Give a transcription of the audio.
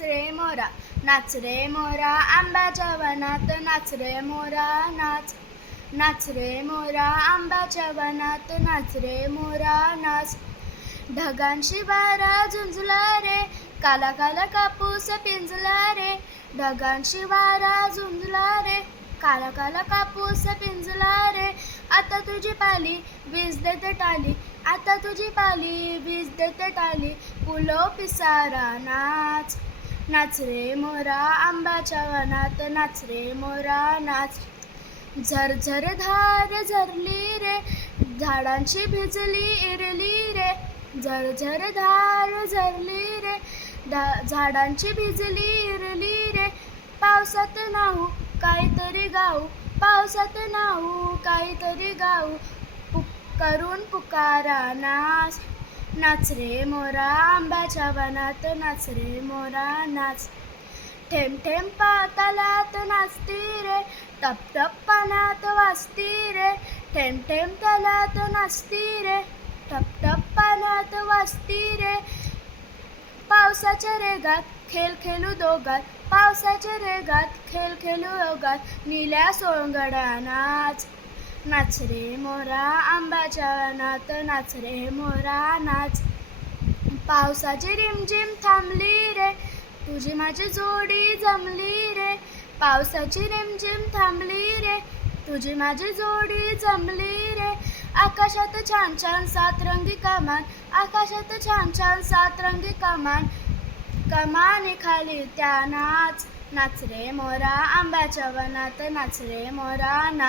रे मोरा, नाच रे मोरा, आंब्याच्या वनात नाच रे मोरा, नाच. नाच रे मोरा, आंब्याच्या वनात नाच रे मोरा, नाच. ढगांशी वारा झुंजला रे, काला काला कापूस पिंजला रे. ढगांशी वारा झुंजला रे, काला काला कापूस पिंजला रे. आता तुझी पाली वीज देते टाली, आता तुझी पाली वीज देते टाली. फुलो पिसारा नाच. नाच रे मोरा, आंब्याच्या वनात नाच रे मोरा, नाच. झरझर धार झरली रे, झाडांची भिजली इरली रे. झरझर धार झरली रे, झाडांची भिजली इरली रे. पावसात नाहू काहीतरी गाऊ, पावसात नाहू काहीतरी गाऊ. करून पुकारा नाच. नाच रे मोरा, आंब्याच्या वनात नाच रे मोरा, नाच. थेंब थेंब पातालात नाचती रे, टप टप पाण्यात वाजती रे. थेंब थेंब तलात नाचती रे, टप टप पाण्यात वाजती रे. पावसाच्या रेगात खेळ खेळू दोघात, पावसाच्या रेगात खेळ खेळू दोघात. निळ्या सोंगड्या नाच. नाच रे मोरा, आंब्याच्या वनात नाच रे मोरा, नाच. पावसाची रिमझिम थांबली रे, तुझी माझी जोडी जमली रे. पावसाची रिमझिम थांबली रे, तुझी माझी जोडी जमली रे. आकाशात छान छान सातरंगी कमान, आकाशात छान छान सातरंगी कमान. कमानी खाली त्या नाच. नाच रे मोरा, आंब्याच्या वनात नाच रे मोरा, नाच.